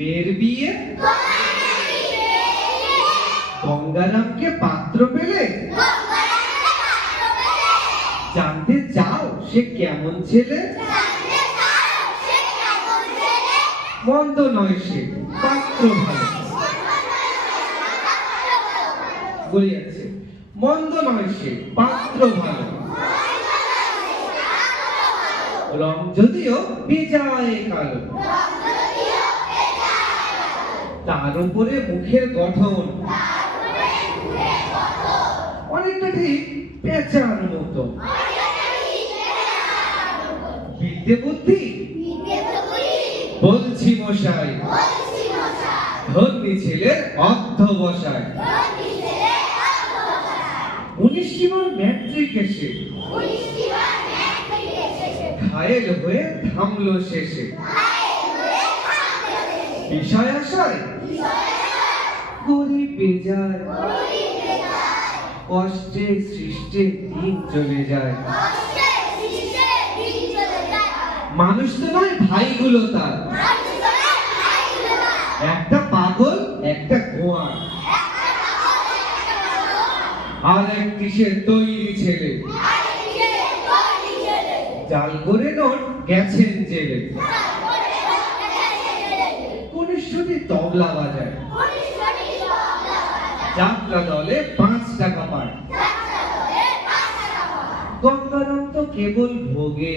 মেয়ের বিয়ে গঙ্গারামকে পাত্র পেলে জানতে চাও সে কেমন ছেলে মন্দ নয় সে পাত্র ভালো বলি আছে মন্দ নয় সে পাত্র ভালো রং যদিও বেজায় কালো তার উপরে মুখের গঠন অনেকটা ঠিক পেঁচার মতো বিদ্যে বুদ্ধি বলছি মশাই ধন্যী ছেলের অধ্যবসায় 19টি বার ম্যাট্রিক এসে ঘায়েল হয়ে থামলো শেষে বিষয় আশায় গরিব বেজায় কষ্টে সৃষ্টে দিন চলে যায় মানুষ তো নয় ভাইগুলো তার একটা পাগল একটা গোয়ার আর একটি সে তৈরি ছেলে জাল করে নোট গেছেন জেলে কনিষ্ঠটি তবলা বাজায় যাত্রা দলে 5 টাকা পায় গঙ্গারাম তো কেবল ভোগে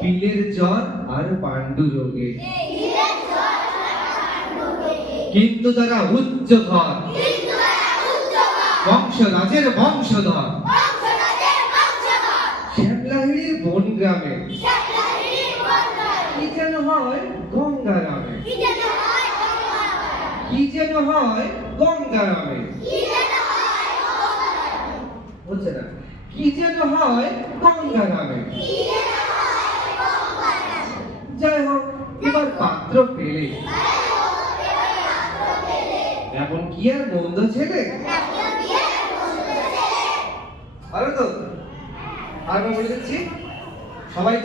পিলের জ্বর আর পাণ্ডু রোগে কিন্তু তারা উচ্চ ঘর বংশরাজের বংশধর শ্যামলাহিড়ির বন গ্রামে কি যেন হয় গঙ্গারামে কি যেন হয় গঙ্গারামে হচ্ছে না কি যেন হয় গঙ্গারামে যাই হোক এবার পাত্র পেলে এখন কি আর মন্দ ছেলে আরো তো আর বলে দিচ্ছি সবাই